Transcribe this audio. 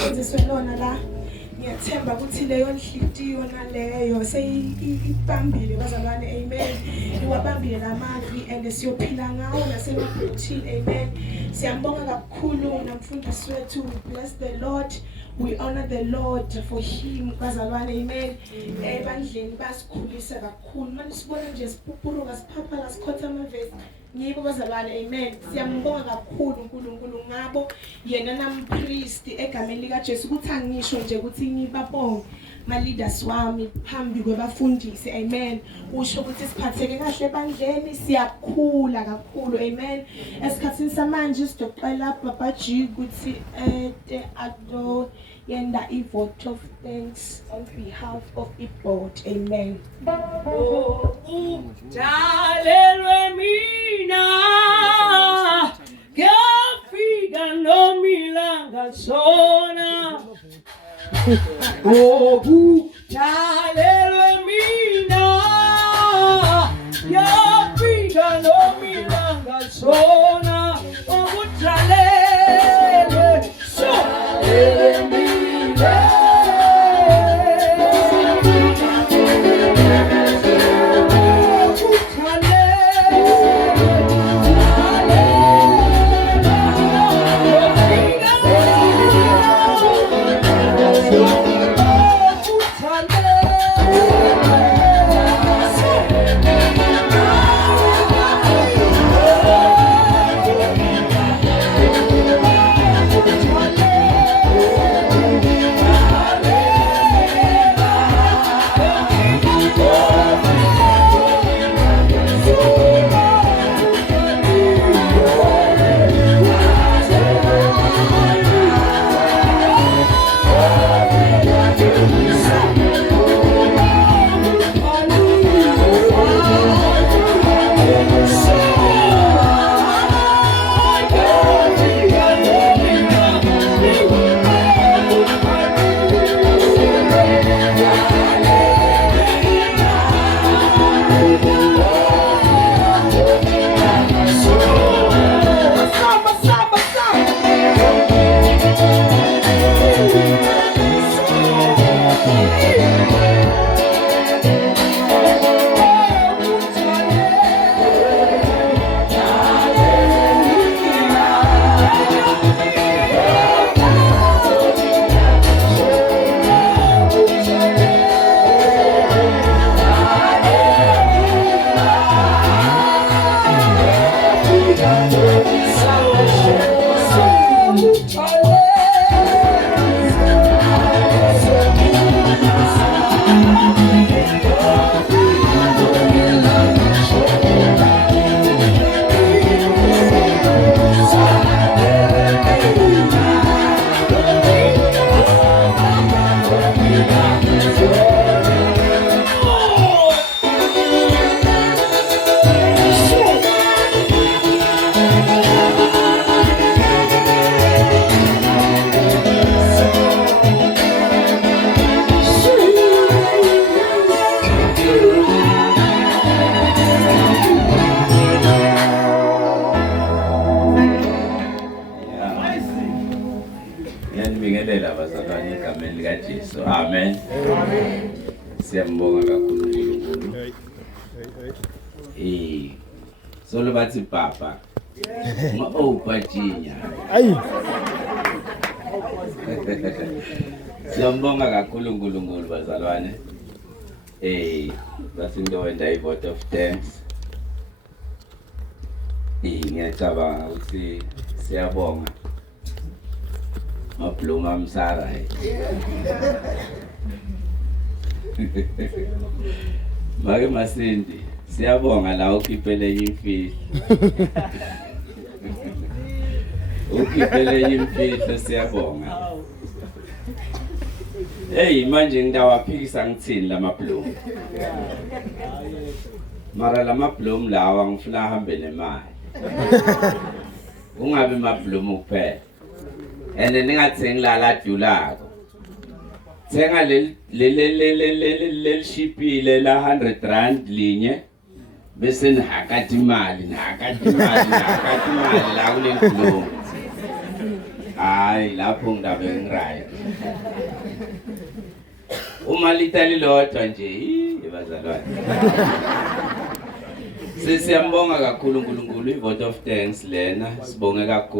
esifundiswe lona la ngiyathemba ukuthi leyo nhliziyo naleyo seyibambile bazalwane amen iwabambile lamazwi and siyophila ngawo nasemabhuthini amen siyambonga kakhulu namfundisi wethu bless the Lord. We honor the Lord for him bazalwane amen ebandleni basikhulisa kakhulu manje sibona nje siphuphuluka siphaphela sikhotha amavesi ngibo bazalwane amen siyambonga kakhulu uNkulunkulu ngabo yena nampriest egameni lika Jesu ukuthi angisho nje ukuthi ngibabonge ma leaders wami phambi kwebafundisi amen usho ukuthi siphatheke kahle ebandleni siyakhula kakhulu amen esikhathini samanje sidoqela Baba G ukuthi ado yenda vote of thanks on behalf of the board amen. Dalelwe mina ngafika nomilanga sona dalelwe mina ngafika nomilanga sona dalelwe so Amen. Siyambonga kakhulu uNkulunkulu. Solo bathi papa. Ngoba ubhajinya. Ayi. Siyambonga kakhulu uNkulunkulu bazalwane. Basinto wenda vote of thanks. Ngiyacabanga ukuthi siyabonga. Mapluma msara. Make Masindi siyabonga la ukhipele imfihlo. Ukhipele imfihlo siyabonga. Manje ngidawaphikisa ngithini lamaplum. Mara lamaplum lawa ngifuna ahambe nemali. Ungabe maplum kuphela. Ene ningathengi la dulako. Thenga le shipile la 100 rand linye bese nihakati imali la kule nkulungu. hayi lapho ngidabe ngiright uma litali lodwa nje bazalwane sisiyambonga kakhulu uNkulunkulu, i vote of thanks lena sibonge kakhulu.